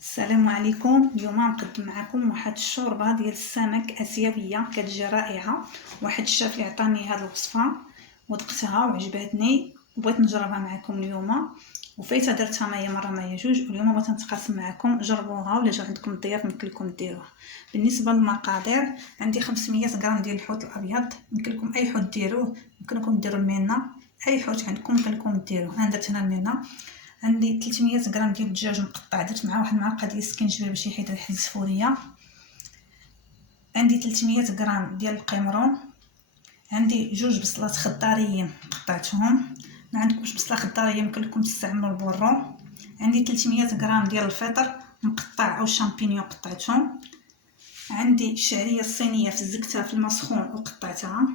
السلام عليكم. اليوم نقدم معكم واحد الشوربه ديال السمك اسيويه كتجي رائعه. واحد الشاف اللي عطاني هذه الوصفه وذقتها وعجبتني وبغيت نجربها معكم اليوم، وفايته درتها معايا مره معايا جوج، واليوم بغيت نتقاسم معكم. جربوها ولا جا عندكم الضياف يمكن لكم ديروها. بالنسبه للمقادير، عندي 500 غرام ديال الحوت الابيض، يمكن لكم اي حوت ديروه، يمكن لكم ديروا المينا، اي حوت عندكم يمكن لكم ديروه. انا درت هنا المينا. عندي 300 غرام ديال الدجاج مقطع، درت معاه واحد المعلقه ديال السكينجبير باش يحيد ريحه الزفوريه. عندي 300 غرام ديال القمرون. عندي جوج بصلات خضاريين قطعتهم، ما عندكمش بصله خضاريه يمكن لكم تستعملوا البورو. عندي 300 غرام ديال الفطر مقطع او شامبينيون قطعتهم. عندي الشعريه الصينيه فزقتها في الماء سخون وقطعتها.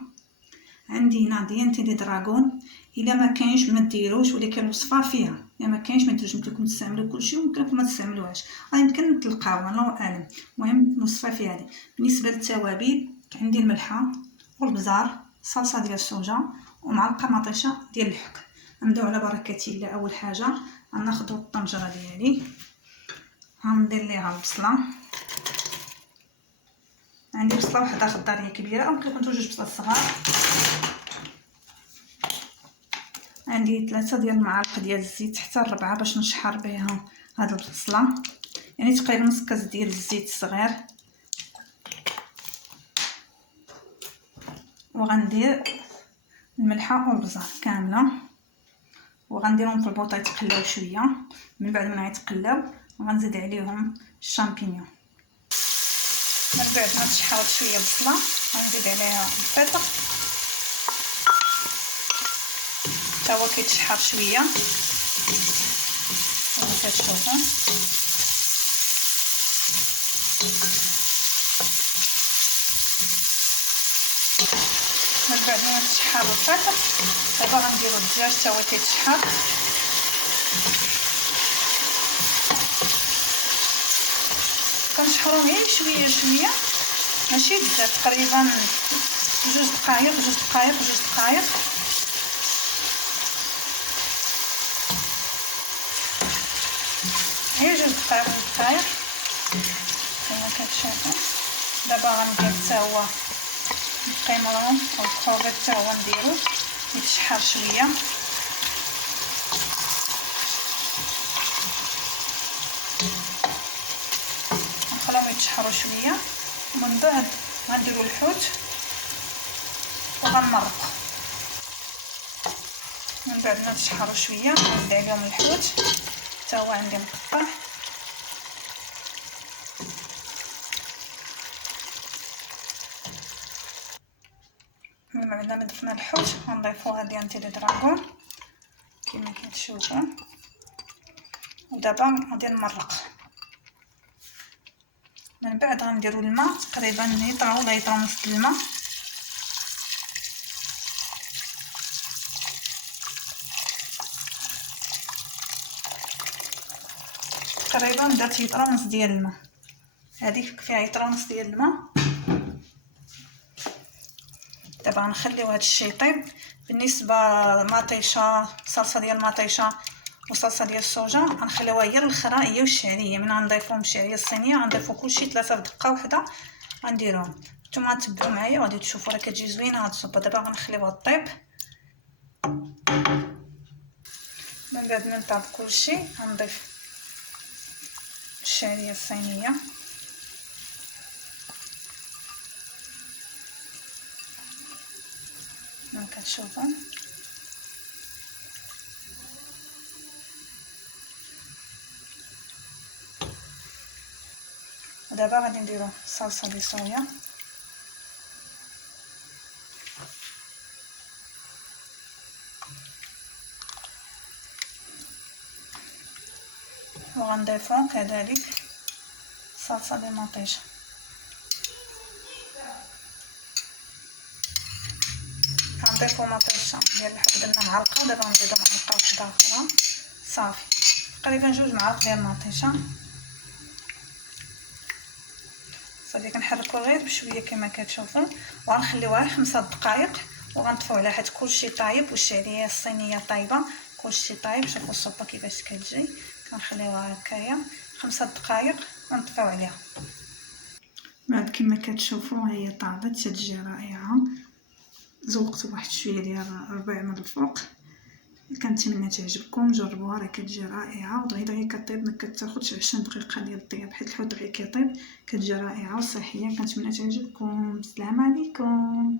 عندي هنا ديانتي دي دراغون، الا ما كاينش ما ديروش، ولكن الوصفه فيها الا ما كاينش ما ديروش. يمكن لكم تستعملوا كلشي ويمكن لكم ما تستعملوهاش، يمكن تلقاو، الله اعلم. المهم الوصفه فيها هذه. بالنسبه للتوابل، عندي الملحه والبزار، صلصه ديال الصوجا، ومعلقه مطيشه ديال الحك. نبداو على بركه الله. اول حاجه غناخذ الطنجره ديالي، غندير ليها البصله. عندي بصله وحده خضاريه كبيره او يمكن لكم جوج بصلات صغار. عندي 3 ديال المعالق ديال الزيت حتى 4 باش نشحر بها هاد البصله، يعني تقريبا نص كاس ديال الزيت صغير. وغندير الملحه والبزار كامله وغنديرهم في البوطه يتقلاو شويه. من بعد ما يتقلاو غنزيد عليهم الشامبينيون. من بعد ما تشحرت شويه البصله غنزيد عليها الفطر حتى هو كيتشحر شويه كما كتشوفوا. من بعد ما تشحر الفطر دابا غنديروا الدجاج حتى هو كيتشحر. كنشحروا غير شويه شويه ماشي بزاف، تقريبا 2 دقائق 2 دقائق 2 دقائق. غير 2 دقائق كما كتشوفوا. دابا غندير حتى هو القمرون والكروفيت حتى هو نديرو يتشحر شويه. نخليهم يتشحروا شويه، ومن بعد غنديروا الحوت وغنمرقوا. من بعد ما تشحروا شويه نزيد عليهم الحوت حتى هو عندي مقطع. من بعد ما ضفنا الحوت غنضيفوا هاد ديانتي دي دراغون كما كتشوفوا. ودابا غادي نمرق. من بعد غنديروا الماء تقريبا يطرى ولا يطرى نص الماء. تقريبا درت يطرى نص ديال الماء، هذيك فيها يطرى نص ديال الماء. دابا غنخليو هذا الشيء يطيب. بالنسبه للمطيشه، صلصه ديال المطيشه وصلصه ديال الصوجا غنخليوها هي الاخرى، هي والشعريه. من غنضيفوهم الشعريه الصينيه غنضيفو كلشي 3 دقه واحده غنديرهم. نتوما تبعوا معايا غادي تشوفوا راه كتجي زوينه هاد الصوبه. دابا غنخليوها طيب. من بعد ما نطاب كلشي غنضيف الشعريه الصينيه كما كتشوفوا. ودابا غادي نديرو صلصه ديال صويا وغنضيفو كذلك صلصه ديال المطيشه. غنضيفو مطيشه ديال الحب، درنا معلقه، دابا غنزيدو معلقه واحده اخرى صافي. تقريبا 2 معالق ديال المطيشه صافي. كنحركو غير بشويه كما كتشوفوا وغنخليوها 5 دقائق وغنطفيو عليها حيت كلشي طايب والشعريه الصينيه طايبه كلشي طايب. شوفوا الصوبه كيفاش كتجي. كنخليوها هكايا 5 دقائق ونطفيو عليها. بعد كما كتشوفوا هي طابت، تجي رائعه. زوقت واحد شويه ديال الربيع من الفوق. كنتمنى تعجبكم، جربوها راه كتجي رائعه ودغيا كطيب، ما كتاخذش 20 دقيقه ديال الطياب حيت الحوت دغيا كيطيب. كتجي رائعه وصحيه. كنتمنى تعجبكم. السلام عليكم.